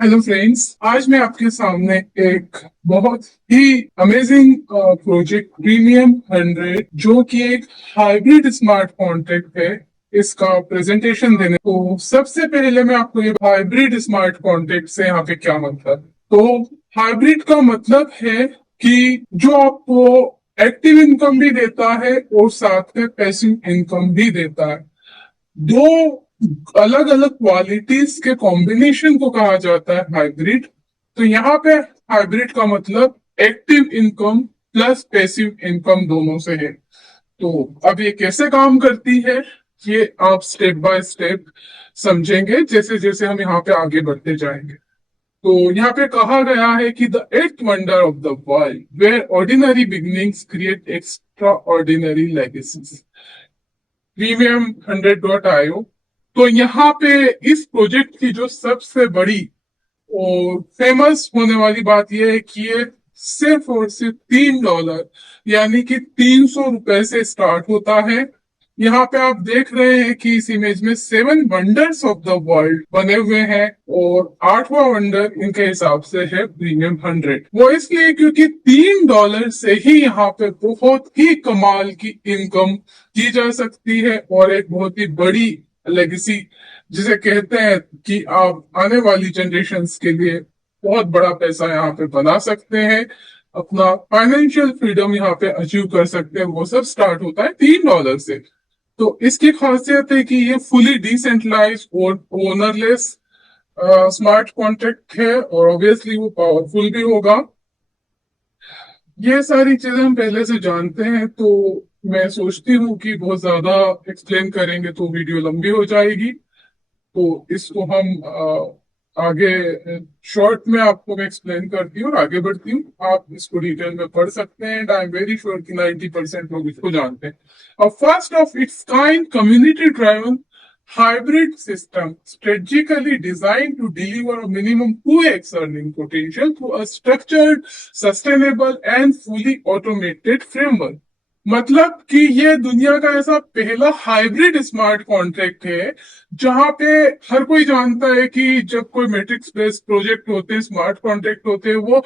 Hello friends, आज मैं आपके सामने एक बहुत ही अमेजिंग प्रोजेक्ट प्रीमियम 100 जो कि एक हाइब्रिड स्मार्ट कॉन्ट्रैक्ट है, इसका प्रेजेंटेशन देने को सबसे पहले मैं आपको ये हाइब्रिड स्मार्ट कॉन्ट्रैक्ट से यहाँ पे क्या मतलब। तो हाइब्रिड का मतलब है कि जो आपको एक्टिव इनकम भी देता है और साथ में पैसिव इनकम भी देता है। दो अलग अलग क्वालिटीज के कॉम्बिनेशन को कहा जाता है हाइब्रिड। तो यहाँ पे हाइब्रिड का मतलब active income plus passive income दोनों से है। तो अब ये कैसे काम करती है, ये आप स्टेप बाय स्टेप समझेंगे जैसे जैसे हम यहाँ पे आगे बढ़ते जाएंगे। तो यहाँ पे कहा गया है कि the eight wonder of the world where ordinary beginnings create extraordinary legacies, premium 100.io। तो यहाँ पे इस प्रोजेक्ट की जो सबसे बड़ी और फेमस होने वाली बात यह है कि ये सिर्फ और सिर्फ $3 यानी कि ₹300 से स्टार्ट होता है। यहाँ पे आप देख रहे हैं कि इस इमेज में 7 वंडर्स ऑफ द वर्ल्ड बने हुए हैं और 8वां वंडर इनके हिसाब से है प्रीमियम 100। वो इसलिए क्योंकि $3 से ही यहाँ पे बहुत ही कमाल की इनकम की जा सकती है और एक बहुत ही बड़ी लेगेसी जिसे कहते हैं कि आप आने वाली जनरेशन्स के लिए बहुत बड़ा पैसा यहाँ पे बना सकते हैं, अपना फाइनेंशियल फ्रीडम यहाँ पे अचीव कर सकते हैं। वो सब स्टार्ट होता है $3 से। तो इसकी खासियत है कि ये फुली डिसेंट्रलाइज और ओनरलेस स्मार्ट कॉन्ट्रैक्ट है और ऑब्वियसली वो पावरफुल भी होगा। ये सारी चीजें हम पहले से जानते हैं, तो मैं सोचती हूँ कि बहुत ज्यादा एक्सप्लेन करेंगे तो वीडियो लंबी हो जाएगी। तो इसको हम आगे शॉर्ट में आपको मैं एक्सप्लेन करती हूँ और आगे बढ़ती हूँ। आप इसको डिटेल में पढ़ सकते हैं and I am very sure कि 90% लोग इसको जानते हैं। First of its kind community driven hybrid system strategically designed to deliver a minimum 2x earning potential through a structured, sustainable and fully automated framework। मतलब कि ये दुनिया का ऐसा पहला हाइब्रिड स्मार्ट कॉन्ट्रैक्ट है जहां पे हर कोई जानता है कि जब कोई मैट्रिक्स बेस्ड प्रोजेक्ट होते हैं, स्मार्ट कॉन्ट्रैक्ट होते हैं, वो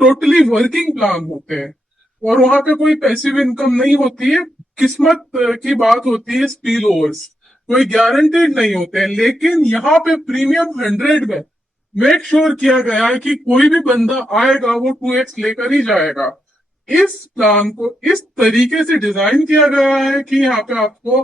टोटली वर्किंग प्लान होते हैं और वहां पे कोई पैसिव इनकम नहीं होती है। किस्मत की बात होती है, स्पिल ओवर्स कोई गारंटेड नहीं होते हैं। लेकिन यहाँ पे प्रीमियम 100 में मेक श्योर किया गया है कि कोई भी बंदा आएगा वो 2x लेकर ही जाएगा। इस प्लान को इस तरीके से डिजाइन किया गया है कि यहाँ पे आपको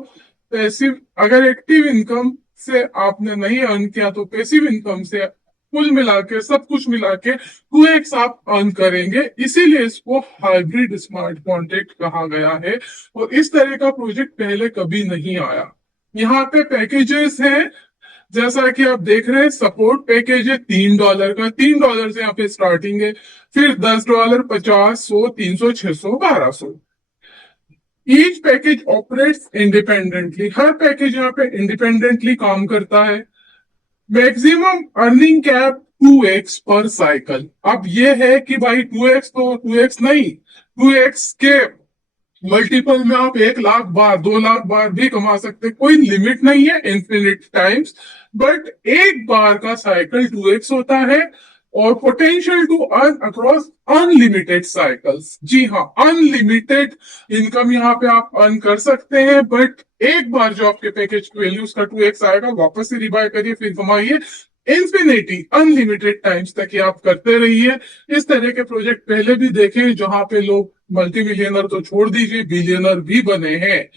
पैसिव, अगर एक्टिव इनकम से आपने नहीं अर्न किया तो पैसिव इनकम से कुल मिला के सब कुछ मिला के 2x आप अर्न करेंगे। इसीलिए इसको हाइब्रिड स्मार्ट कॉन्ट्रैक्ट कहा गया है और इस तरह का प्रोजेक्ट पहले कभी नहीं आया। यहाँ पे पैकेजेस हैं जैसा कि आप देख रहे हैं। सपोर्ट पैकेज है $3 का, $3 से यहाँ पे स्टार्टिंग है। फिर $10, 50, 100, 300, 600, 1200। ईच पैकेज ऑपरेट्स इंडिपेंडेंटली, हर पैकेज यहाँ पे इंडिपेंडेंटली काम करता है। मैक्सिमम अर्निंग कैप 2x पर साइकिल। अब ये है कि भाई 2x तो 2x नहीं, 2x के मल्टीपल में आप 1 लाख बार 2 लाख बार भी कमा सकते, कोई लिमिट नहीं है, इन्फिनिट टाइम्स। बट एक बार का साइकिल 2x होता है और potential to earn across unlimited cycles. जी हाँ, अनलिमिटेड इनकम यहाँ पे आप अर्न कर सकते हैं, बट एक बार जो आपके पैकेज की वैल्यू उसका 2x आएगा, वापस से रिबाय करिए फिर कमाइए, इन्फिनिटी अनलिमिटेड टाइम्स तक ये आप करते रहिए। इस तरह के प्रोजेक्ट पहले भी देखे जहां पे लोग मल्टी मिलियनर तो छोड़ दीजिए, बिलियनर भी बने हैं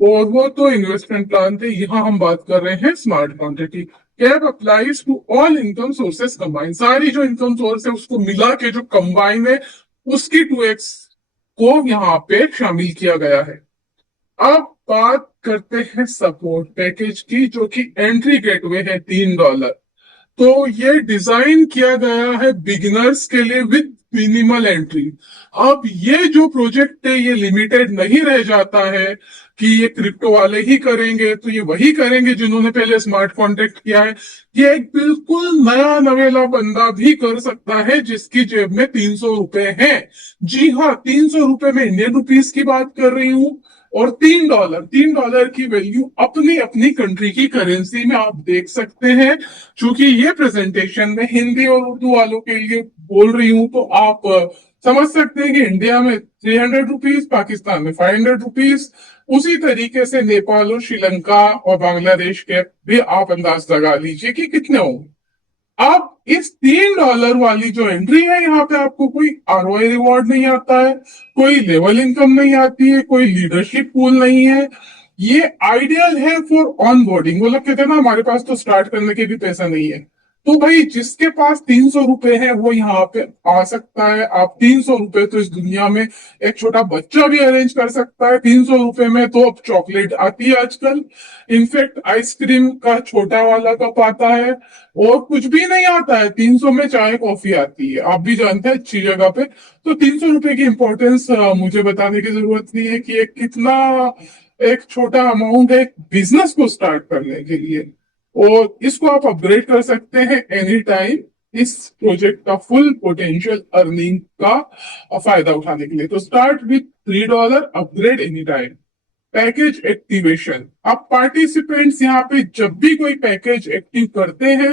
और वो तो इन्वेस्टमेंट प्लान थे। यहाँ हम बात कर रहे हैं स्मार्ट कॉन्ट्रैक्ट की। Cap applies to all income sources combine, सारी जो इनकम सोर्स है उसको मिला के जो कंबाइन है उसकी 2x को यहाँ पे शामिल किया गया है। अब बात करते हैं सपोर्ट पैकेज की, जो कि एंट्री गेटवे है $3। तो ये डिजाइन किया गया है बिगिनर्स के लिए विद मिनिमल एंट्री। अब ये जो प्रोजेक्ट है ये लिमिटेड नहीं रह जाता है कि ये क्रिप्टो वाले ही करेंगे, तो ये वही करेंगे जिन्होंने पहले स्मार्ट कॉन्ट्रैक्ट किया है। ये एक बिल्कुल नया नवेला बंदा भी कर सकता है जिसकी जेब में $300 हैं। जी हाँ, $300 में इंडियन रुपीस की बात कर रही हूँ और $3 की वैल्यू अपनी अपनी कंट्री की करेंसी में आप देख सकते हैं। क्योंकि ये प्रेजेंटेशन में हिंदी और उर्दू वालों के लिए बोल रही हूं, तो आप समझ सकते हैं कि इंडिया में ₹300, पाकिस्तान में ₹500, उसी तरीके से नेपाल और श्रीलंका और बांग्लादेश के भी आप अंदाज लगा लीजिए कि कितने होंगे। अब इस $3 वाली जो एंट्री है, यहाँ पे आपको कोई आरओआई रिवॉर्ड नहीं आता है, कोई लेवल इनकम नहीं आती है, कोई लीडरशिप पूल नहीं है। ये आइडियल है फॉर ऑन बोर्डिंग। वो लोग कहते हैं ना हमारे पास तो स्टार्ट करने के भी पैसा नहीं है, तो भाई जिसके पास ₹300 है वो यहाँ पे आ सकता है। आप ₹300 तो इस दुनिया में एक छोटा बच्चा भी अरेंज कर सकता है। ₹300 में तो अब चॉकलेट आती है आजकल, इनफैक्ट आइसक्रीम का छोटा वाला कप आता है, और कुछ भी नहीं आता है। 300 में चाय कॉफी आती है, आप भी जानते हैं अच्छी जगह पे। तो ₹300 की इंपॉर्टेंस मुझे बताने की जरूरत नहीं है कि ये कितना एक छोटा अमाउंट है बिजनेस को स्टार्ट करने के लिए, और इसको आप अपग्रेड कर सकते हैं एनी टाइम इस प्रोजेक्ट का फुल पोटेंशियल अर्निंग का फायदा उठाने के लिए। तो start with $3, upgrade any time. Package activation, अब पार्टिसिपेंट्स यहाँ पे जब भी कोई पैकेज एक्टिव करते हैं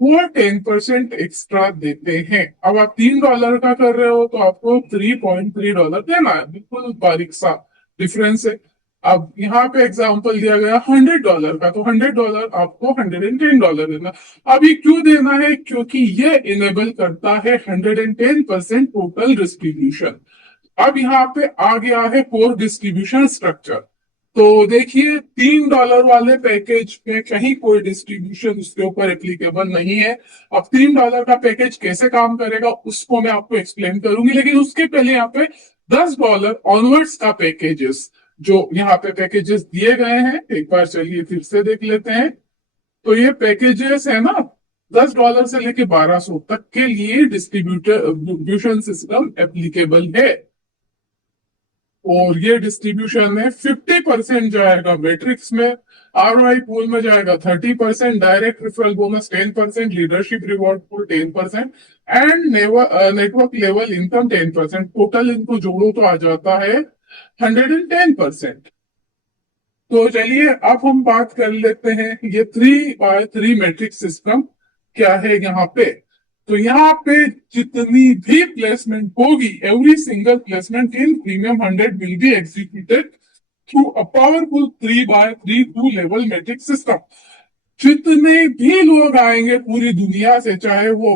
वो 10% एक्स्ट्रा देते हैं। अब आप $3 का कर रहे हो तो आपको $3.3 देना है, बिल्कुल बारीक सा डिफरेंस है। अब यहाँ पे एग्जांपल दिया गया $100 का, तो $100 आपको $110 देना। अब ये क्यों देना है? क्योंकि ये इनेबल करता है 110% टोटल डिस्ट्रीब्यूशन। अब यहाँ पे आ गया है कोर डिस्ट्रीब्यूशन स्ट्रक्चर। तो देखिए $3 वाले पैकेज में कहीं कोई डिस्ट्रीब्यूशन उसके ऊपर एप्लीकेबल नहीं है। अब $3 का पैकेज कैसे काम करेगा उसको मैं आपको एक्सप्लेन करूंगी, लेकिन उसके पहले यहाँ पे $10 ऑनवर्ड्स का पैकेजेस, जो यहाँ पे पैकेजेस दिए गए हैं, एक बार चलिए फिर से देख लेते हैं। तो ये पैकेजेस है ना, $10 से लेके 1200 तक के लिए डिस्ट्रीब्यूशन सिस्टम एप्लीकेबल है। और ये डिस्ट्रीब्यूशन में 50% जाएगा मैट्रिक्स में, आरओआई पूल में जाएगा 30%, direct referral bonus 10%, leadership reward pool 10% and network level income 10%। Total इनको जोड़ो तो आ जाता है 110%। तो चलिए अब हम बात कर लेते हैं ये 3x3 मैट्रिक्स सिस्टम क्या है यहाँ पे। तो यहाँ पे जितनी भी प्लेसमेंट होगी, every single placement in premium 100 will be executed through a powerful 3x3 two level matrix system. जितने भी लोग आएंगे पूरी दुनिया से, चाहे वो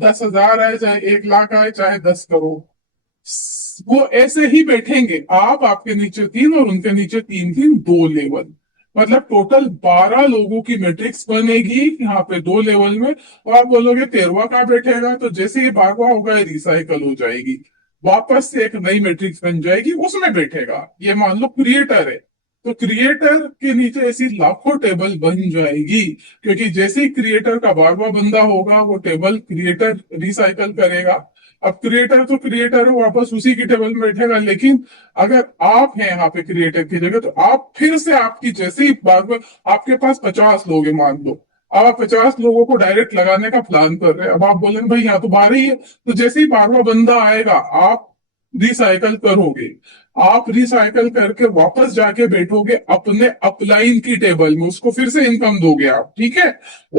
10,000 आए, चाहे 1 लाख आए, चाहे 10 करोड़, वो ऐसे ही बैठेंगे। आप आपके नीचे 3 और उनके नीचे 3 2 लेवल, मतलब टोटल 12 लोगों की मैट्रिक्स बनेगी यहाँ पे 2 लेवल में। और आप बोलोगे 13वां कहाँ बैठेगा? तो जैसे ये 12वां होगा रिसाइकल हो जाएगी, वापस से एक नई मैट्रिक्स बन जाएगी, उसमें बैठेगा। ये मान लो क्रिएटर है, तो क्रिएटर के नीचे ऐसी लाखों टेबल बन जाएगी, क्योंकि जैसे ही क्रिएटर का 12वां बंदा होगा वो टेबल क्रिएटर रिसाइकल करेगा। अब क्रिएटर तो क्रिएटर है, वापस उसी की टेबल में बैठेगा। लेकिन अगर आप हैं यहाँ पे क्रिएटर की जगह, तो आप फिर से आपकी जैसे ही बार आपके पास 50 लोग हैं मान लो, अब आप 50 लोगों को डायरेक्ट लगाने का प्लान कर रहे हैं। अब आप बोलेंगे भाई यहाँ तो 12 ही है, तो जैसे ही 12वां बंदा आएगा आप रिसाइकल करोगे। आप रिसाइकल करके वापस जाके बैठोगे अपने अपलाइन की टेबल में, उसको फिर से इनकम दोगे आप, ठीक है।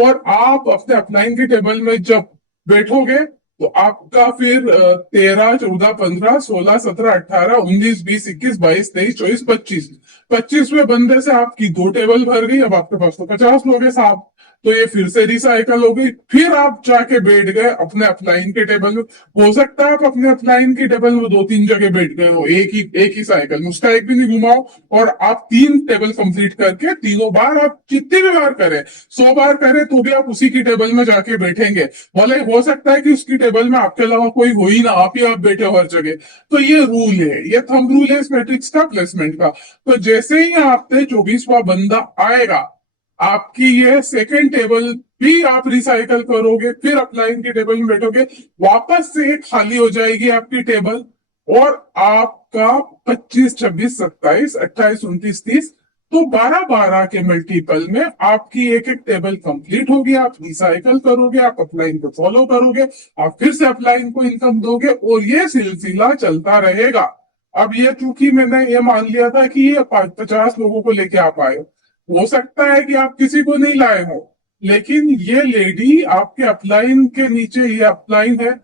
और आप अपने अपलाइन की टेबल में जब बैठोगे तो आपका फिर 13, 14, 15, 16, 17, 18, 19, 20, 21, 22, 23, 24, 25, 25वें बंदे से आपकी 2 टेबल भर गई। अब आपके पास तो 50 लोग हैं साहब, तो ये फिर से रिसाइकल हो गई। फिर आप जाके बैठ गए अपने अपलाइन के टेबल में। हो सकता है आप अपने अपलाइन की टेबल में 2-3 जगह बैठ गए हो एक ही साइकिल में, उसका एक भी नहीं घुमाओ, और आप 3 टेबल कंप्लीट करके तीनों बार, आप जितनी भी बार करें, 100 बार करें, तो भी आप उसी की टेबल में जाके बैठेंगे। भले हो सकता है कि उसकी टेबल में आपके अलावा कोई हो ही ना, आप ही आप बैठे हो हर जगह। तो ये रूल है, ये थंब रूल है इस मैट्रिक्स का प्लेसमेंट का। तो जैसे ही आप पे 24वां बंदा आएगा, आपकी ये सेकंड टेबल भी आप रिसाइकल करोगे, फिर अपलाइन की टेबल में बैठोगे, वापस से खाली हो जाएगी आपकी टेबल, और आपका 25, 26, 27, 28, 29, 30, तो 12-12 के मल्टीपल में आपकी एक एक टेबल कंप्लीट होगी। आप रिसाइकल करोगे, आप अपलाइन को फॉलो करोगे, आप फिर से अपलाइन को इनकम दोगे, और ये सिलसिला चलता रहेगा। अब ये चूंकि मैंने ये मान लिया था कि ये 50 लोगों को लेके आप आए हो सकता है कि आप किसी को नहीं लाए हो, लेकिन ये लेडी आपके अपलाइन के नीचे, ये अपलाइन है।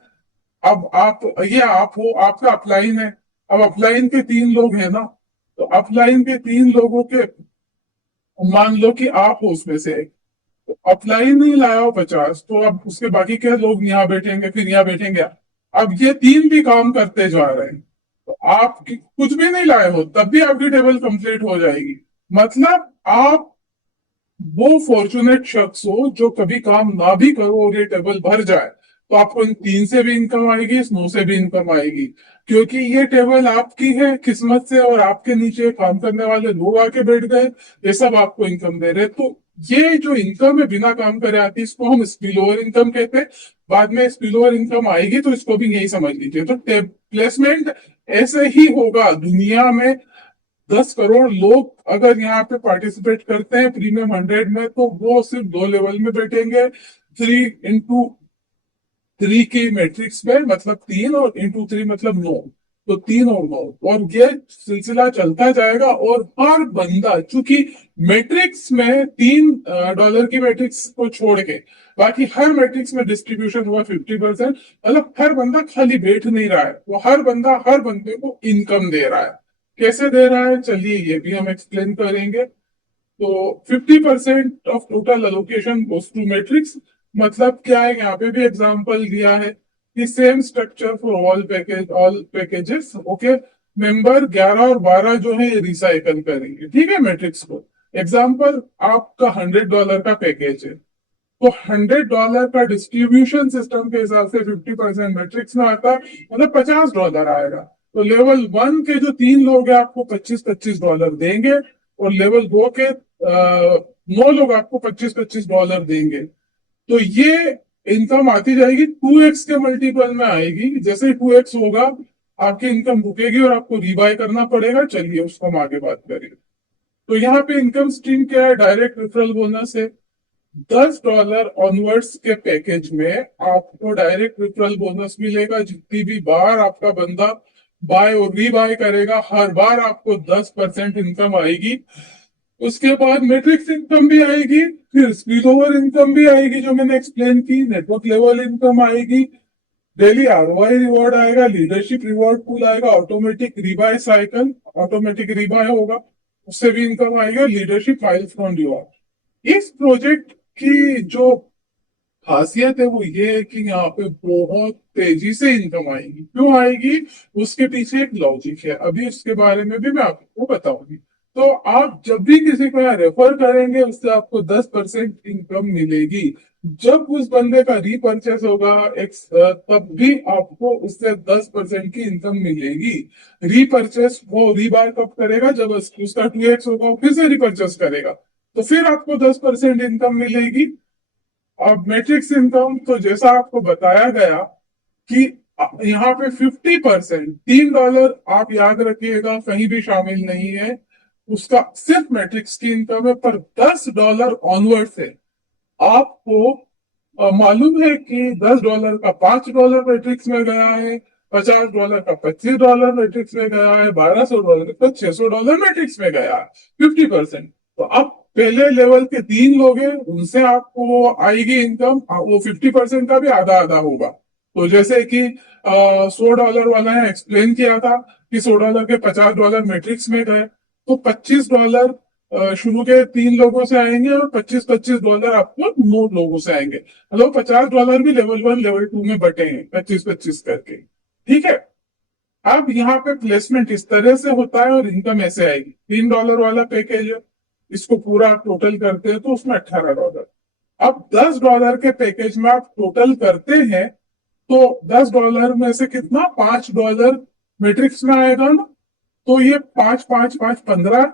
अब आप, ये आप हो, आपका अपलाइन है। अब अपलाइन के 3 लोग हैं ना, तो अपलाइन के 3 लोगों के, मान लो कि आप हो उसमें से एक, तो अपलाइन नहीं लाया हो 50, तो अब उसके बाकी के लोग यहाँ बैठेंगे, फिर यहाँ बैठेंगे। अब ये 3 भी काम करते जा रहे हैं, तो आप कुछ भी नहीं लाए हो तब भी आपकी टेबल कंप्लीट हो जाएगी। मतलब आप वो फॉर्चुनेट शख्स हो जो कभी काम ना भी करो और ये टेबल भर जाए, तो आपको इन 3 से भी इनकम आएगी, इस 9 से भी इनकम आएगी, क्योंकि ये टेबल आपकी है किस्मत से, और आपके नीचे काम करने वाले लोग आके बैठ गए, ये सब आपको इनकम दे रहे। तो ये जो इनकम है बिना काम करे आती है, इसको हम स्पिल ओवर इनकम कहते हैं। बाद में स्पिल ओवर इनकम आएगी तो इसको भी यही समझ लीजिए। तो प्लेसमेंट ऐसे ही होगा दुनिया में। 10 करोड़ लोग अगर यहाँ पे पार्टिसिपेट करते हैं प्रीमियम 100 में, तो वो सिर्फ 2 लेवल में बैठेंगे। 3x3 की मैट्रिक्स में, मतलब 3, और इंटू 3 मतलब 9। तो 3 और 9, और ये सिलसिला चलता जाएगा। और हर बंदा, चूंकि मैट्रिक्स में $3 की मैट्रिक्स को छोड़ के बाकी हर मैट्रिक्स में डिस्ट्रीब्यूशन हुआ 50%। मतलब हर बंदा खाली बैठ नहीं रहा है, वो हर बंदा हर बंदे को इनकम दे रहा है। कैसे दे रहा है, चलिए ये भी हम एक्सप्लेन करेंगे। तो 50% of total allocation goes to matrix. मतलब क्या है, यहाँ पे भी एग्जांपल दिया है कि same structure for all packages. Okay, member 11 और 12 जो है रिसाइकल करेंगे, ठीक है, मैट्रिक्स को। एग्जांपल, आपका $100 का पैकेज है, तो $100 का डिस्ट्रीब्यूशन सिस्टम के हिसाब से 50% मैट्रिक्स में आता है, मतलब $50 आएगा। तो लेवल 1 के जो 3 लोग हैं आपको $25-25 देंगे, और लेवल 2 के 9 लोग आपको $25-25 देंगे। तो ये इनकम आती जाएगी, 2x के मल्टीपल में आएगी। जैसे 2x होगा आपकी इनकम रुकेगी और आपको रिबाय करना पड़ेगा। चलिए उसको हम आगे बात करेंगे। तो यहाँ पे इनकम स्ट्रीम क्या है, डायरेक्ट रेफरल बोनस है। $10 ऑनवर्ड्स के पैकेज में आपको डायरेक्ट रेफरल बोनस मिलेगा। जितनी भी बार आपका बंदा बाय और रीबाय करेगा, हर बार आपको 10% इनकम आएगी। उसके बाद मैट्रिक्स इनकम भी आएगी, फिर स्पीड ओवर इनकम भी आएगी जो मैंने एक्सप्लेन की, नेटवर्क लेवल इनकम आएगी, डेली आरओआई रिवॉर्ड आएगा, लीडरशिप रिवॉर्ड पूल आएगा, ऑटोमेटिक रिबाय साइकिल, ऑटोमेटिक रिबाय होगा, उससे भी इनकम आएगा, लीडरशिप फाइल फ्रॉम रिवॉर्ड। इस प्रोजेक्ट की जो खासियत है वो ये है कि यहाँ पे बहुत तेजी से इनकम आएगी। क्यों आएगी, उसके पीछे एक लॉजिक है, अभी उसके बारे में भी मैं आपको बताऊंगी। तो आप जब भी किसी को यहाँ रेफर करेंगे, उससे आपको 10% इनकम मिलेगी। जब उस बंदे का रीपर्चेस होगा तब भी आपको उससे 10% की इनकम मिलेगी। रीपर्चेस वो रीबार कब करेगा, जब उसका 2x होगा, वो फिर से रीपर्चेस करेगा, तो फिर आपको 10% इनकम मिलेगी। अब मैट्रिक्स इनकम, तो जैसा आपको बताया गया कि यहाँ पे 50%, $3 आप याद रखिएगा कहीं भी शामिल नहीं है, उसका सिर्फ मैट्रिक्स की इनकम है। पर $10 ऑनवर्ड से आपको मालूम है कि $10 का $5 मैट्रिक्स में गया है, $50 का $25 मैट्रिक्स में गया है, $1200 का $600 मैट्रिक्स में गया है, 50%। तो अब पहले लेवल के 3 लोग हैं, उनसे आपको आएगी इनकम, वो 50% का भी आधा आधा होगा। तो जैसे कि $100 वाला है, एक्सप्लेन किया था कि $100 के $50 मैट्रिक्स में गए, तो $25 शुरू के 3 लोगों से आएंगे, और $25-25 आपको 9 लोगों से आएंगे। मतलब $50 भी लेवल 1 लेवल 2 में बटे हैं, 25-25 करके, ठीक है। अब यहाँ पे प्लेसमेंट इस तरह से होता है और इनकम ऐसे आएगी। $3 वाला पैकेज है, इसको पूरा टोटल करते हैं तो उसमें $18। अब $10 के पैकेज में आप टोटल करते हैं, तो $10 में से कितना, $5 मैट्रिक्स में आएगा ना, तो ये 5 5 5 15,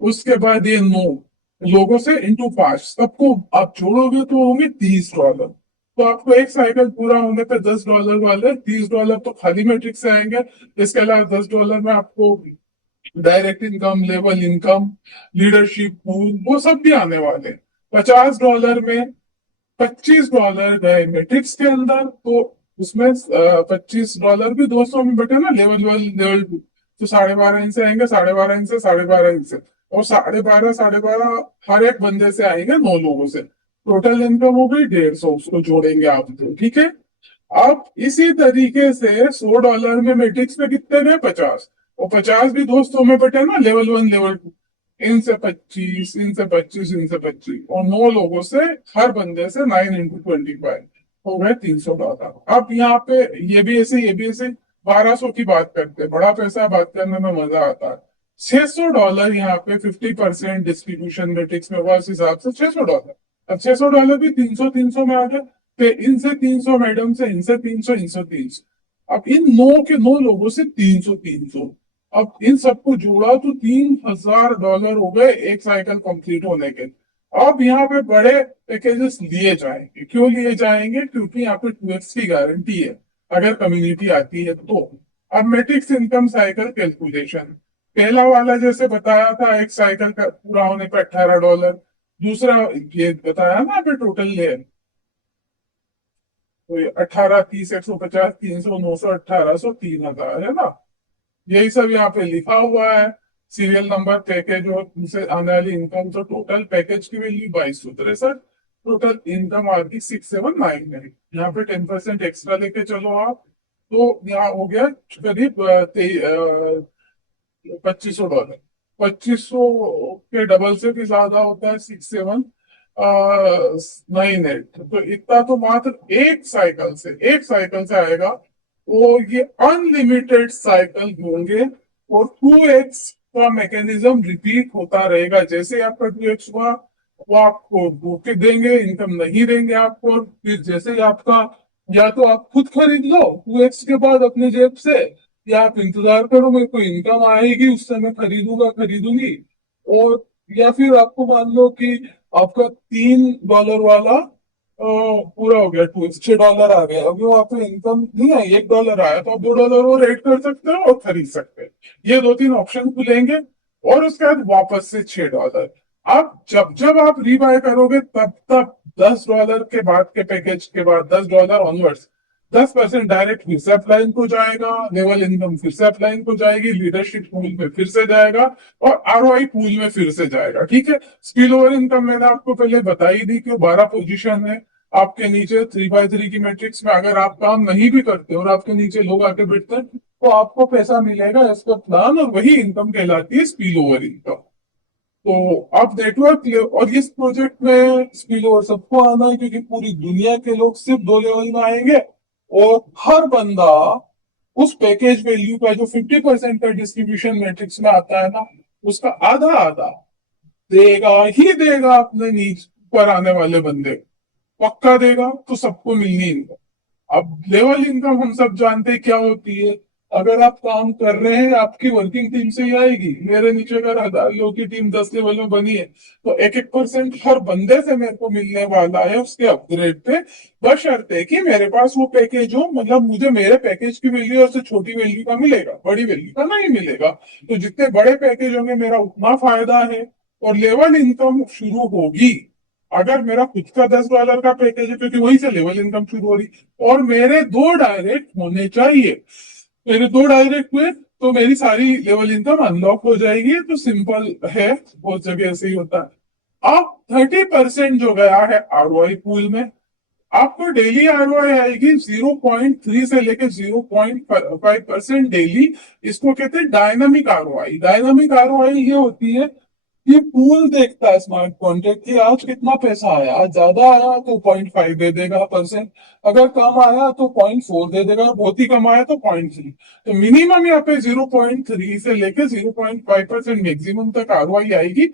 उसके बाद ये 9 लोगों से इंटू 5, सबको आप जोड़ोगे तो होंगे $30। तो आपको एक साइकिल पूरा होने पे $10 वाले $30 तो खाली मैट्रिक्स से आएंगे। इसके अलावा $10 में आपको direct income, level income, leadership pool, वो सब भी आने वाले। $50 में $25 गए मैट्रिक्स के अंदर, तो उसमें $25 भी 200 में बटे ना, लेवल 1 लेवल 2। तो 12.5 इंच से आएंगे, 12.5 इंच से, 12.5 इंच से, और 12.5 हर एक बंदे से आएंगे 9 लोगों से। टोटल इनकम हो गई 150, उसको जोड़ेंगे आप तो, ठीक है। अब इसी तरीके से $100 में मैट्रिक्स में कितने गए? 50, और 50 भी दोस्तों में बटे ना, लेवल 1 लेवल 2, इनसे 25, इनसे 25, इनसे 25, और 9 लोगों से, हर बंदे से 9 × 25 हो गए $300। अब यहाँ पे ये भी ऐसे 1200 की बात करते हैं, बड़ा पैसा बात करने में मजा आता है। $600 यहाँ पे 50% डिस्ट्रीब्यूशन मैट्रिक्स में हुआ, उस हिसाब से $600। अब $600 भी 300 300 में आ गए, फिर इनसे 300, मैडम से इनसे 300, इनसे 300। अब इन 9 के 9 लोगों से 300 300, अब इन सबको जोड़ा तो $3000 हो गए एक साइकिल कंप्लीट होने के। अब यहाँ पे बड़े पैकेजेस लिए जाएंगे, क्यों लिए जाएंगे? क्योंकि यहाँ पे 2x की गारंटी है अगर कम्युनिटी आती है तो। अब मैट्रिक्स इनकम साइकिल कैलकुलेशन, पहला वाला जैसे बताया था, एक साइकिल का पूरा होने पे $18। दूसरा ये बताया ना पे टोटल ले, तो 18, 30, 150, 300, 900, 1800, 3000 है ना। यही सब यहाँ पे लिखा हुआ है, सीरियल नंबर, पैकेज और उनसे आने वाली इनकम। तो टोटल पैकेज की वैल्यू 2263, टोटल इनकम आ गई 6799। यहाँ पे 10% एक्स्ट्रा लेके चलो आप, तो यहाँ हो गया करीब $2500। 2500 के डबल से भी ज्यादा होता है 6798। तो इतना तो मात्र एक साइकिल से आएगा। वो ये अनलिमिटेड साइकिल होंगे, और 2x का मैकेनिज्म रिपीट होता रहेगा। जैसे आपका 2x हुआ, वो आपको धोखे देंगे, इनकम नहीं देंगे आपको। फिर जैसे ही आपका, या तो आप खुद खरीद लो 2x के बाद अपने जेब से, या आप इंतजार करो मेरे को इनकम आएगी उससे मैं खरीदूंगा खरीदूंगी। और या फिर आपको मान लो कि आपका $3 वाला पूरा हो गया, $6 आ गया, अभी वहां पे इनकम नहीं आई, $1 आया, तो आप $2 वो रेट कर सकते हो और खरीद सकते हैं। ये दो तीन ऑप्शन खुलेंगे, और उसके बाद वापस से $6। अब जब जब आप रीबाय करोगे, तब तब $10 के बाद के पैकेज के बाद, $10 ऑनवर्ड्स, 10% डायरेक्ट फिर से अपलाइन को जाएगा, लेवल इनकम फिर से अपलाइन को जाएगी, लीडरशिप पूल में फिर से जाएगा, और आरओआई पूल में फिर से जाएगा, ठीक है। स्पिल ओवर इनकम मैंने आपको पहले बताई दी कि 12 पोजीशन है आपके नीचे 3x3 की मैट्रिक्स में। अगर आप काम नहीं भी करते और आपके नीचे लोग आके बैठते हैं, तो आपको पैसा मिलेगा एज पर प्लान, और वही इनकम कहलाती है स्पिल ओवर इनकम। तो आप नेटवर्क, और इस प्रोजेक्ट में स्पिल ओवर सबको आना है, क्योंकि पूरी दुनिया के लोग सिर्फ 2 लेवल में आएंगे, और हर बंदा उस पैकेज वैल्यू का जो 50% का डिस्ट्रीब्यूशन मैट्रिक्स में आता है ना, उसका आधा आधा देगा ही देगा अपने नीचे ऊपर आने वाले बंदे को। पक्का देगा, तो सबको मिलनी इनकम। अब लेवल इनकम हम सब जानते हैं क्या होती है। अगर आप काम कर रहे हैं, आपकी वर्किंग टीम से ही आएगी। मेरे नीचे अगर 1000 लोगों की टीम 10 लेवल में बनी है, तो 1-1% हर बंदे से मेरे को मिलने वाला है उसके अपग्रेड पे, बशर्ते कि मेरे पास वो पैकेज हो, मतलब मुझे मेरे पैकेज की वैल्यू और से छोटी वैल्यू का मिलेगा, बड़ी वैल्यू का नहीं मिलेगा। तो जितने बड़े पैकेज होंगे मेरा उतना फायदा है, और लेवल इनकम शुरू होगी। अगर मेरा खुद का $10 का पैकेज है, क्योंकि वहीं से लेवल इनकम शुरू हो रही, और मेरे 2 डायरेक्ट होने चाहिए, मेरे 2 डायरेक्ट हुए, तो मेरी सारी लेवल इनकम अनलॉक हो जाएगी। तो सिंपल है, बहुत जगह ऐसे ही होता है। अब 30% जो गया है आरओआई पूल में, आपको डेली आरओआई आएगी 0.3 से लेकर 0.5% डेली। इसको कहते हैं डायनामिक आरओआई। डायनामिक आरओआई ये होती है, ये पूल देखता है स्मार्ट कॉन्ट्रैक्ट की, आज कितना पैसा आया, आज ज्यादा आया तो 0.5 दे देगा परसेंट, अगर कम आया तो 0.4 दे देगा, बहुत ही कम आया तो 0.3। तो मिनिमम यहाँ पे 0.3 से लेके 0.5% मैक्सिमम तक आरओआई आएगी,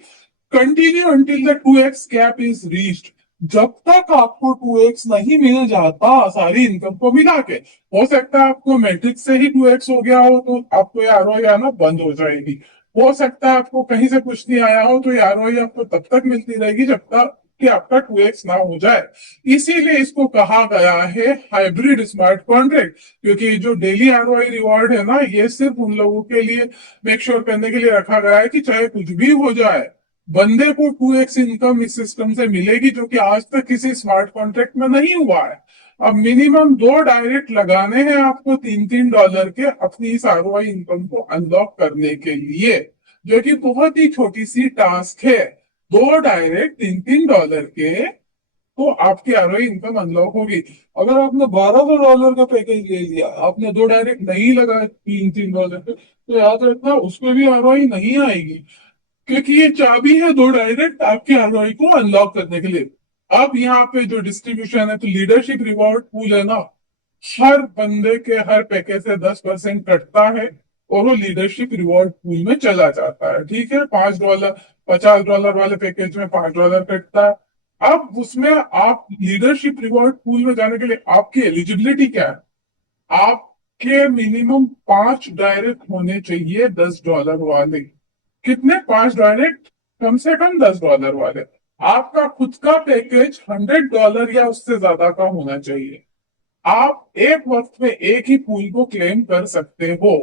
continue until the 2x cap is reached. जब तक आपको 2x नहीं मिल जाता सारी इनकम को मिला के। हो सकता है आपको मैट्रिक्स से ही 2x हो गया हो, तो आपको ये आरओआई आना बंद हो जाएगी। हो सकता है आपको कहीं से कुछ नहीं आया हो, तो ये आरओआई आपको तब तक मिलती रहेगी जब तक कि आपका 2x ना हो जाए। इसीलिए इसको कहा गया है हाइब्रिड स्मार्ट कॉन्ट्रैक्ट, क्योंकि जो डेली आरओआई रिवॉर्ड है ना, ये सिर्फ उन लोगों के लिए मेक श्योर करने के लिए रखा गया है कि चाहे कुछ भी हो जाए, बंदे को 2x इनकम इस सिस्टम से मिलेगी, जो कि आज तक किसी स्मार्ट कॉन्ट्रैक्ट में नहीं हुआ है। अब मिनिमम 2 डायरेक्ट लगाने हैं आपको $3-3 के, अपनी इस आरओआई इनकम को अनलॉक करने के लिए, जो कि बहुत ही छोटी सी टास्क है। 2 डायरेक्ट $3-3 के, तो आपकी आरओआई इनकम अनलॉक होगी। अगर आपने $1200 का पैकेज ले लिया, आपने 2 डायरेक्ट नहीं लगाए $3-3 के, तो याद रखना उसमें भी आरओआई नहीं आएगी, क्योंकि ये चाबी है 2 डायरेक्ट आपके आरओआई को अनलॉक करने के लिए। अब यहाँ पे जो डिस्ट्रीब्यूशन है, तो लीडरशिप रिवॉर्ड पूल है ना, हर बंदे के हर पैकेज से 10% कटता है और वो लीडरशिप रिवॉर्ड पूल में चला जाता है। ठीक है, $5, $50 वाले पैकेज में $5 कटता है। अब उसमें आप लीडरशिप रिवॉर्ड पूल में जाने के लिए आपकी एलिजिबिलिटी क्या है? आपके मिनिमम 5 डायरेक्ट होने चाहिए $10 वाले। कितने? 5 डायरेक्ट, कम से कम $10 वाले। आपका खुद का पैकेज $100 या उससे ज्यादा का होना चाहिए। आप एक वक्त में एक ही पूल को क्लेम कर सकते हो।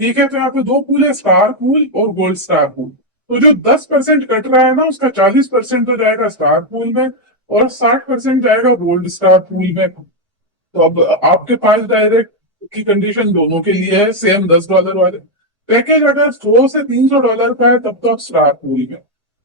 ठीक है, तो यहाँ पे दो पूल है, स्टार पूल और गोल्ड स्टार पूल। तो जो 10% कट रहा है ना, उसका 40% तो जाएगा स्टार पूल में और 60% जाएगा गोल्ड स्टार पूल में। तो अब आपके पास डायरेक्ट की कंडीशन दोनों के लिए है सेम, $10 वाले पैकेज अगर $100 से $300 का है, तब तो आप स्टार पूल में,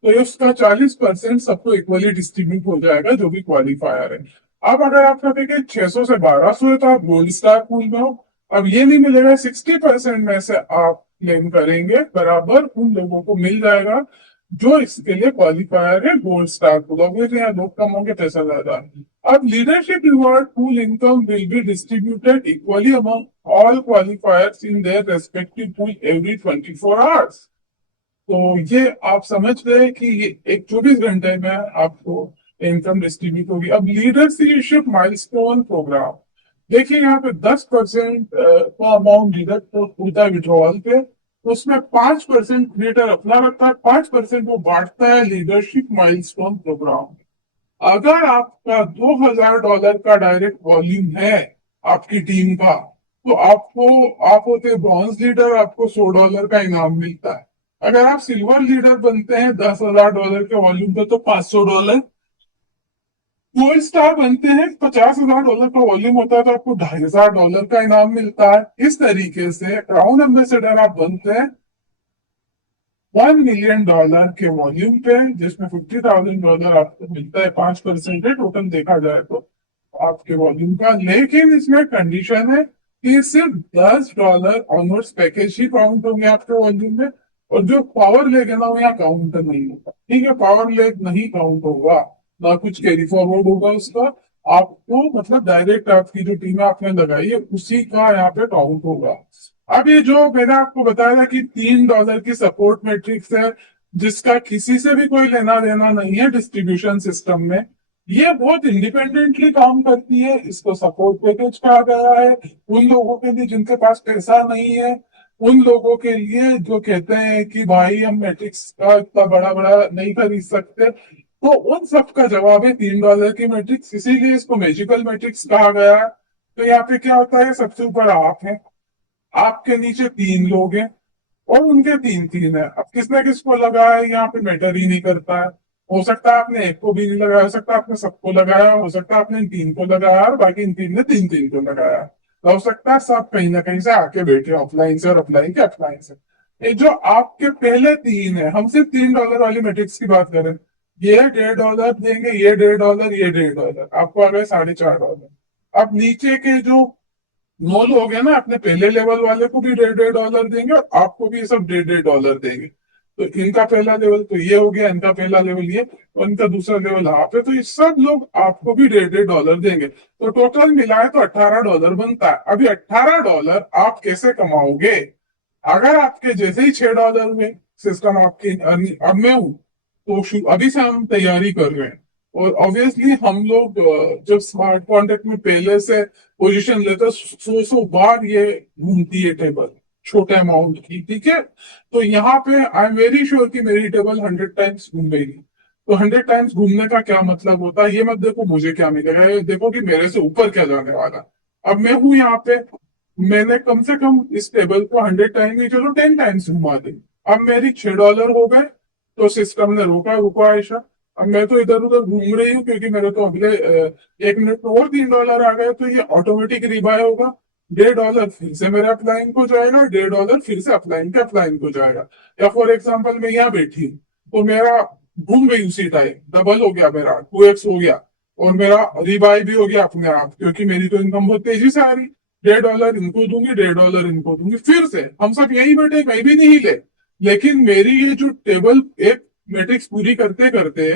तो ये उसका 40% सबको इक्वली डिस्ट्रीब्यूट हो जाएगा जो भी क्वालिफायर है। अब अगर आपका पैकेज 600 से 1200 है, तो आप गोल्ड स्टार पूल में हो। अब ये नहीं मिलेगा, 60% में से आप क्लेम करेंगे, बराबर उन लोगों को मिल जाएगा जो इसके लिए क्वालिफायर है गोल्ड स्टार पूल। ऑब्वियसली यहाँ लोग कम होंगे, पैसा ज्यादा। अब leadership reward pool income will be distributed equally among all क्वालिफायर्स in their respective pool every 24 hours. तो ये आप समझ गए कि ये एक 24 घंटे में आपको इनकम डिस्ट्रीब्यूट होगी। अब लीडरशिप माइलस्टोन प्रोग्राम, देखिए यहाँ पे 10% का अमाउंट डिडक्ट होता है विड्रॉल पे, तो उसमें 5% क्रिएटर अपना रखता है, 5% वो बांटता है लीडरशिप माइलस्टोन प्रोग्राम। अगर आपका $2000 का डायरेक्ट वॉल्यूम है आपकी टीम का, तो आपको, आप होते ब्रॉन्ज लीडर, आपको $100 का इनाम मिलता है। अगर आप सिल्वर लीडर बनते हैं $10,000 के वॉल्यूम पे, तो $500। गोल्ड स्टार बनते हैं, $50,000 का वॉल्यूम होता है, तो आपको $2,500 का इनाम मिलता है। इस तरीके से क्राउन एम्बेसडर आप बनते हैं $1 मिलियन के वॉल्यूम पे, जिसमें $50,000 आपको मिलता है। 5% है टोटल देखा जाए तो आपके वॉल्यूम का। लेकिन इसमें कंडीशन है कि सिर्फ $10 ऑनवर्ड्स पैकेज ही काउंट होंगे आपके वॉल्यूम में, और जो पावर लेग है ना, वो यहाँ काउंट नहीं होगा। ठीक है, पावर लेग नहीं काउंट होगा, ना कुछ कैरी फॉरवर्ड होगा उसका। आपको मतलब डायरेक्ट आपकी जो टीम आपने लगाई है उसी का यहाँ पे काउंट होगा। अब ये जो मैंने आपको बताया था कि $3 की सपोर्ट मैट्रिक्स है, जिसका किसी से भी कोई लेना देना नहीं है डिस्ट्रीब्यूशन सिस्टम में, ये बहुत इंडिपेंडेंटली काम करती है। इसको सपोर्ट पैकेज कहा गया है उन लोगों के लिए जिनके पास पैसा नहीं है, उन लोगों के लिए जो कहते हैं कि भाई हम मैट्रिक्स का इतना बड़ा बड़ा नहीं खरीद सकते, तो उन सब का जवाब है $3 की मैट्रिक्स। इसीलिए इसको मैजिकल मैट्रिक्स कहा गया है। तो यहाँ पे क्या होता है, सबसे ऊपर आप है, आपके नीचे 3 लोग हैं और उनके 3-3 है। अब किसने किसको लगाया है यहाँ पे मैटर ही नहीं करता है। हो सकता है आपने एक को भी नहीं लगाया, हो सकता है आपने सबको लगाया, हो सकता है आपने इन 3 को लगाया और बाकी इन 3 ने 3-3 को लगाया। तो हो सकता है सब कहीं ना कहीं से आके बैठे ऑफलाइन से और ऑफलाइन के ऑफलाइन से। ये जो आपके पहले 3 है, हम सिर्फ $3 वाली मैट्रिक्स की बात करें, ये $1.5 देंगे, ये $1.5, ये $1.5, आपको आ गए $4.5। अब नीचे के जो 9 लोग हैं ना, अपने पहले लेवल वाले को भी $1.5 देंगे और आपको भी ये सब $1.5 देंगे। तो इनका पहला लेवल तो ये हो गया, इनका पहला लेवल ये, और इनका दूसरा लेवल आप है, तो ये सब लोग आपको भी $1.5 देंगे। तो टोटल मिलाए तो $18 बनता है। अभी $18 आप कैसे कमाओगे? अगर आपके जैसे ही $6 हुए सिस्टम आपकी अब मैं हूं, तो अभी से हम तैयारी कर रहे हैं। और ऑब्वियसली हम लोग जब स्मार्ट कॉन्ट्रैक्ट में पहले से पोजीशन लेते, 100 बार ये घूमती है टेबल, छोटे अमाउंट की। ठीक है, तो यहाँ पे आई एम वेरी श्योर कि मेरी टेबल 100 टाइम्स घूमेगी। तो 100 टाइम्स घूमने का क्या मतलब होता है, ये मत देखो मुझे क्या मिलेगा, ये देखो कि मेरे से ऊपर क्या जाने वाला। अब मैं हूं यहाँ पे, मैंने कम से कम इस टेबल को 100 टाइम नहीं, चलो 10 टाइम्स घुमा दी। अब मेरी $6 हो गए, तो सिस्टम ने रोका, रुको आयशा, अब मैं तो इधर उधर घूम रही हूँ क्योंकि मेरे तो अगले 1 मिनट में और $3 आ गए, तो ये ऑटोमेटिक रिबाय होगा। $1.5 फिर से मेरे अपलाइन को जाएगा, $1.5 फिर से अपलाइन को जाएगा। या फॉर एग्जाम्पल मैं यहाँ बैठी हूँ, तो मेरा घूम गई उसी टाइम, डबल हो गया, मेरा 2x हो गया, और मेरा रिबाय भी हो गया अपने आप, क्योंकि मेरी तो इनकम बहुत तेजी से आ रही। $1.5 इनको दूंगी, $1.5 इनको दूंगी, फिर से हम सब यही बैठे, कहीं भी नहीं हिले। लेकिन मेरी ये जो टेबल एक मैट्रिक्स पूरी करते करते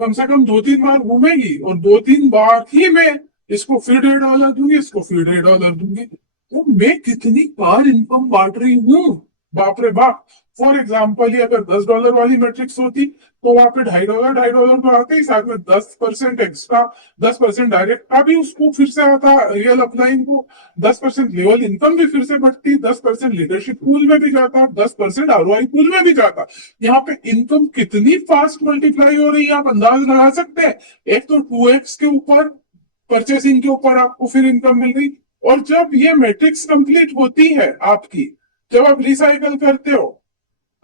कम से कम 2-3 बार घूमेगी, और 2-3 बार ही मैं इसको फिर $1.5 दूंगी, इसको फिर $1.5 दूंगी, तो मैं कितनी बार इनकम बांट रही हूँ, बाप रे बाप। फॉर एग्जाम्पल, ये अगर $10 वाली मैट्रिक्स होती तो वहां पे $2.5 तो आते ही, साथ में 10% एक्स्ट्रा, 10% डायरेक्ट का भी उसको फिर से आता रियल अपलाइन को, 10% लेवल इनकम भी फिर से बढ़ती, 10% लीडरशिप पूल में भी जाता, 10% आरओआई पूल में भी जाता। यहाँ पे इनकम कितनी फास्ट मल्टीप्लाई हो रही है, आप अंदाज लगा सकते हैं। एक तो 2x के ऊपर परचेसिंग के ऊपर आपको फिर इनकम मिल रही, और जब ये मैट्रिक्स कंप्लीट होती है आपकी, जब आप रिसाइकल करते हो,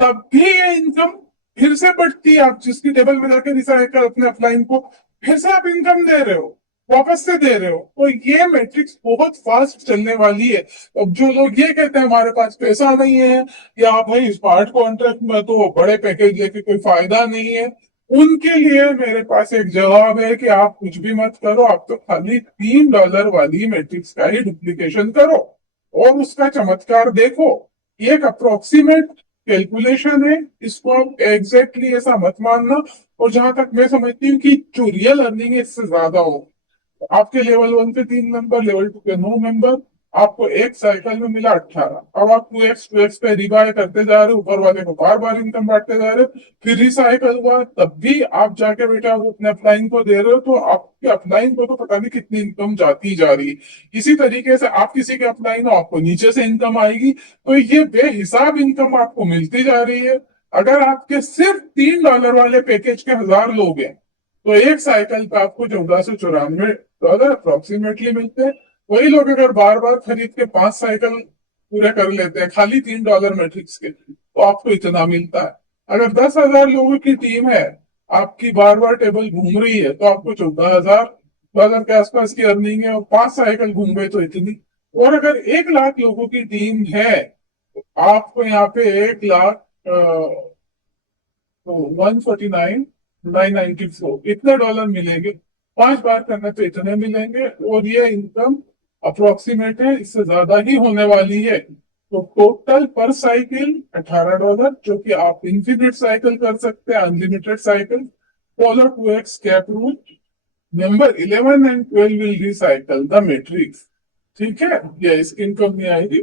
तब भी ये इनकम फिर से बढ़ती है। आप जिसकी टेबल में जाकर रिसाइकल अपने अपलाइन को फिर से आप इनकम दे रहे हो, वापस से दे रहे हो, तो ये मैट्रिक्स बहुत फास्ट चलने वाली है। अब जो लोग ये कहते हैं हमारे पास पैसा नहीं है, या भाई स्मार्ट कॉन्ट्रैक्ट में तो बड़े पैकेज लेके कोई फायदा नहीं है, उनके लिए मेरे पास एक जवाब है कि आप कुछ भी मत करो, आप तो खाली $3 वाली मैट्रिक्स का ही डुप्लीकेशन करो और उसका चमत्कार देखो। ये एक अप्रोक्सीमेट कैलकुलेशन है, इसको आप एग्जैक्टली ऐसा मत मानना। और जहां तक मैं समझती हूँ कि जो रियल अर्निंग है इससे ज्यादा हो, आपके लेवल 1 पे 3 मेंबर, लेवल 2 पे 9 मेंबर, आपको एक साइकिल में मिला 18, अब आप 2x पे रिबाय करते जा रहे हो, ऊपर वाले को बार बार इनकम बांटते जा रहे हो, फिर रिसाइकल हुआ तब भी आप जाके बेटा वो अपने अपलाइन को दे रहे हो, तो आपके अपलाइन को तो पता नहीं कितनी इनकम जाती जा रही है। इसी तरीके से आप किसी के अपलाइन हो, आपको नीचे से इनकम आएगी, तो ये बेहिसाब इनकम आपको मिलती जा रही है। अगर आपके सिर्फ $3 वाले पैकेज के 1000 लोग हैं, तो एक साइकिल पे आपको $1494 अप्रोक्सीमेटली मिलते हैं। वही लोग अगर बार बार खरीद के 5 साइकिल पूरे कर लेते हैं खाली $3 मैट्रिक्स के, तो आपको इतना मिलता है। अगर 10,000 लोगों की टीम है, आपकी बार बार टेबल घूम रही है, तो आपको $14,000 के आसपास की अर्निंग है, और 5 साइकिल घूम गए तो इतनी। और अगर 1 लाख लोगों की टीम है, तो आपको यहाँ पे 1 लाख, तो 149,994 इतने डॉलर मिलेंगे। 5 बार करने पे इतने मिलेंगे, और ये इनकम अप्रोक्सीमेट है, इससे ज्यादा ही होने वाली है। तो टोटल पर साइकिल $18, जो कि आप इंफिनिट साइकिल कर सकते हैं, unlimited cycle. Follow 2x cap rule. Number 11 and 12 will recycle the matrix. ठीक है, ये इसकी इनकम नहीं आएगी,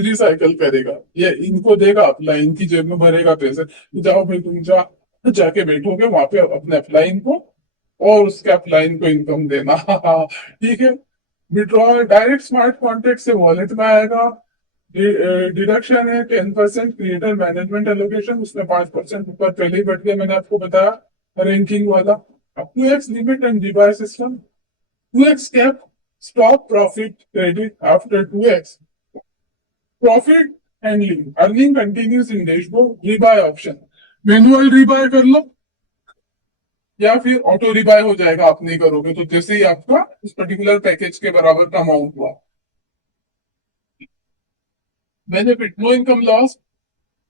रिसाइकल करेगा, ये इनको देगा, अपलाइन की जेब में भरेगा पैसे। जाओ भाई, तुम जाके बैठोगे वहां पे अपने अपलाइन को, और उसके अपलाइन को इनकम देना। ठीक है। विड्रॉल डायरेक्ट स्मार्ट कॉन्ट्रैक्ट से वॉलेट में आएगा। डिडक्शन है 10% क्रिएटर मैनेजमेंट एलोकेशन, उसमें 5% ऊपर पहले ही बढ़ गया, मैंने आपको बताया रैंकिंग वाला। अब 2x लिमिट एंड डिवाइ system, 2x cap stop profit credit after 2x profit handling, earning continues in dashboard, rebuy option, manual rebuy कर लो या फिर ऑटो रिबाय हो जाएगा, आप नहीं करोगे तो, जैसे ही आपका उस पर्टिकुलर पैकेज के बराबर का अमाउंट हुआ। Benefit, no income loss,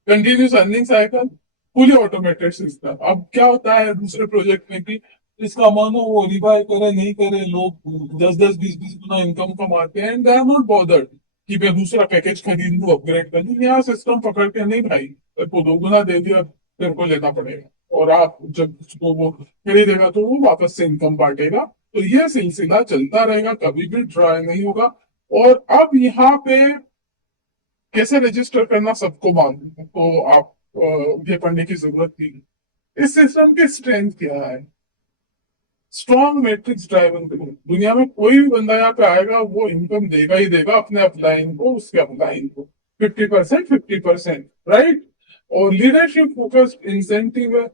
continuous earning cycle, fully automated system. अब क्या होता है दूसरे प्रोजेक्ट में कि इसका मानो वो रिबाय करे नहीं करे, लोग 10-10, 20-20 गुना इनकम कमाते हैं, and they are not bothered कि मैं दूसरा पैकेज खरीद लूं, अपग्रेड कर लूं। यहाँ सिस्टम पकड़ के, नहीं भाई, तेरे को 2 गुना दे दिया, तेरे को लेना पड़ेगा, और आप जब उसको वो खरीदेगा तो वो वापस से इनकम बांटेगा। तो ये सिलसिला चलता रहेगा, कभी भी ड्राई नहीं होगा। और अब यहाँ पे कैसे रजिस्टर करना सबको मालूम है, तो आप ये पढ़ने की जरूरत नहीं। इस सिस्टम की स्ट्रेंथ क्या है? स्ट्रॉन्ग मैट्रिक्स ड्राइवन दुनिया में कोई भी बंदा यहाँ पे आएगा, वो इनकम देगा ही देगा अपने अपलाइन को, उसके अपलाइन को 50%, 50%, राइट। और लीडरशिप फोकस्ड इंसेंटिव है।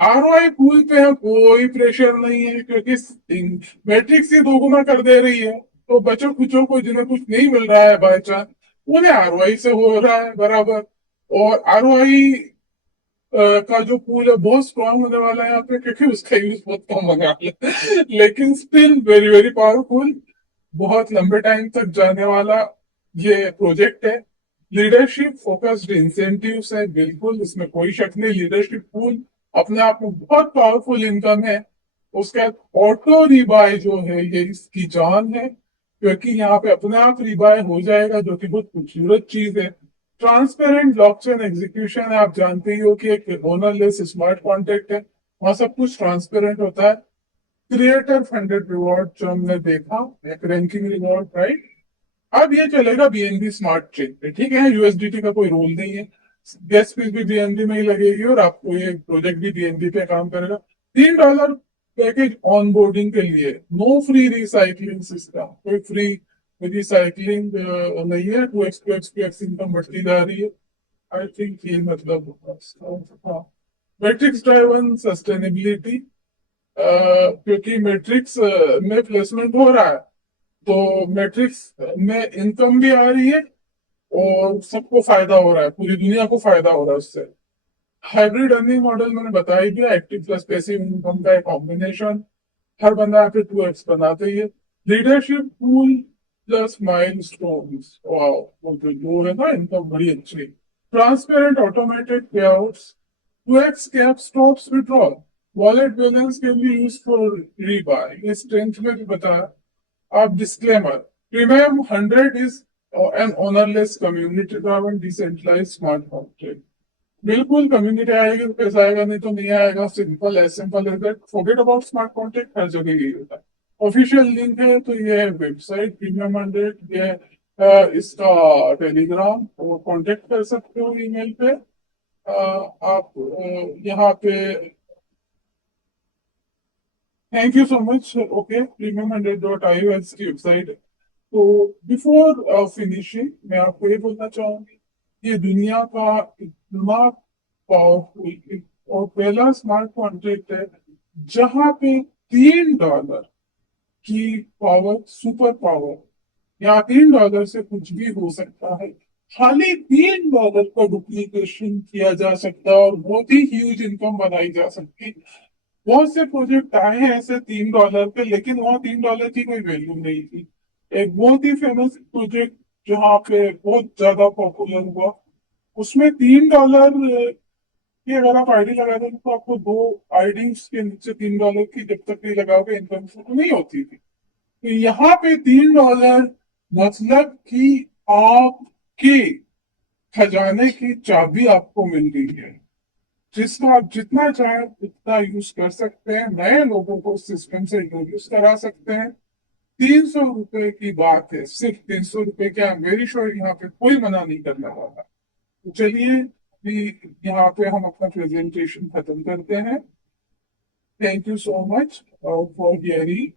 आरओआई पूल पे है, कोई प्रेशर नहीं है, क्योंकि मैट्रिक्स ही 2 गुना कर दे रही है, तो बच्चों कुचों को जिन्हें कुछ नहीं मिल रहा है बाय चांस, उन्हें आरओआई से हो रहा है बराबर। और आरओआई का जो पूल है बहुत स्ट्रांग होने वाला है यहाँ पे, क्योंकि उसका यूज बहुत कम होने वाला है लेकिन स्टिल वेरी वेरी पावरफुल, बहुत लंबे टाइम तक जाने वाला ये प्रोजेक्ट है। लीडरशिप फोकस्ड इंसेंटिव्स है, बिल्कुल इसमें कोई शक नहीं। लीडरशिप पूल अपने आप में बहुत पावरफुल इनकम है। उसके बाद ऑटो रिबाय जो है ये इसकी जान है, क्योंकि यहाँ पे अपने आप रिबाय हो जाएगा, जो कि बहुत खूबसूरत चीज है। ट्रांसपेरेंट ब्लॉकचेन एग्जीक्यूशन है, आप जानते ही हो कि एक ओनरलेस स्मार्ट कॉन्ट्रैक्ट है, वहां सब कुछ ट्रांसपेरेंट होता है। क्रिएटर फंडेड रिवॉर्ड जो हमने देखा, एक रैंकिंग रिवॉर्ड, राइट। अब ये चलेगा बीएनबी स्मार्ट चेन पे, ठीक है, यूएसडीटी का कोई रोल नहीं है। गैस फीस भी बीएनबी में ही लगेगी और आपको ये प्रोजेक्ट भी बीएनबी पे काम करेगा। $3 पैकेज ऑनबोर्डिंग के लिए, नो फ्री रिसाइकलिंग सिस्टम, कोई फ्री रिसाइकलिंग नहीं है। 2x इनकम बढ़ती जा रही है। आई थिंक ये मतलब होगा मैट्रिक्स ड्राइवन सस्टेनेबिलिटी, क्योंकि मैट्रिक्स में प्लेसमेंट हो रहा है, तो मैट्रिक्स में इनकम भी आ रही है और सबको फायदा हो रहा है, पूरी दुनिया को फायदा हो रहा है उससे। हाइब्रिड अर्निंग मॉडल मैंने बता ही दिया, एक्टिव प्लस पैसिव इनकम का एक कॉम्बिनेशन। हर बंदा यहाँ पे 2x बनाते ही है। Leadership pool plus milestones, वो जो है ना इनकम बड़ी अच्छी। Transparent automated payouts, 2x cap stops withdrawal, wallet balance can be use for rebuy, ये स्ट्रेंथ में भी बताया। अब disclaimer, premium 100 is an ownerless community driven decentralised smart contract. बिल्कुल कम्युनिटी आएगी तो पैसा आएगा, नहीं तो नहीं आएगा, simple as that. Forget about smart contract, हर जगह यही होता है। ऑफिशियल लिंक है तो ये है वेबसाइट प्रीमियम 100, ये है, इसका टेलीग्राम, और कांटेक्ट कर सकते हो ईमेल पे। आप यहाँ पे, thank you so much. Okay, premium100.io की वेबसाइट है। तो बिफोर फिनिशिंग मैं आपको ये बोलना चाहूंगी, ये दुनिया का इतना पावरफुल और पहला स्मार्ट कॉन्ट्रैक्ट है जहां पे $3 की पावर, सुपर पावर, यहाँ $3 से कुछ भी हो सकता है। खाली $3 का डुप्लीकेशन किया जा सकता है और बहुत ही ह्यूज इनकम बनाई जा सकती है। बहुत से प्रोजेक्ट आए हैं ऐसे $3 पे, लेकिन वहाँ $3 की कोई वैल्यू नहीं थी। एक बहुत ही फेमस प्रोजेक्ट जहाँ पे बहुत ज्यादा पॉपुलर हुआ, उसमें $3 की अगर आप आईडी लगा दें तो आपको दो आईडी के नीचे $3 की जब तक नहीं लगाओगे इनकम शुरू नहीं होती थी। तो यहाँ पे $3 मतलब कि आपके खजाने की चाबी आपको मिल रही है, जिसका आप जितना चाहे उतना यूज कर सकते हैं, नए लोगों को सिस्टम से इंट्रोड्यूस करा सकते हैं। $300 की बात है, सिर्फ $300 क्या, वेरी श्योर यहाँ पे कोई मना नहीं करने वाला। तो चलिए अभी यहाँ पे हम अपना प्रेजेंटेशन खत्म करते हैं। Thank you so much for hearing.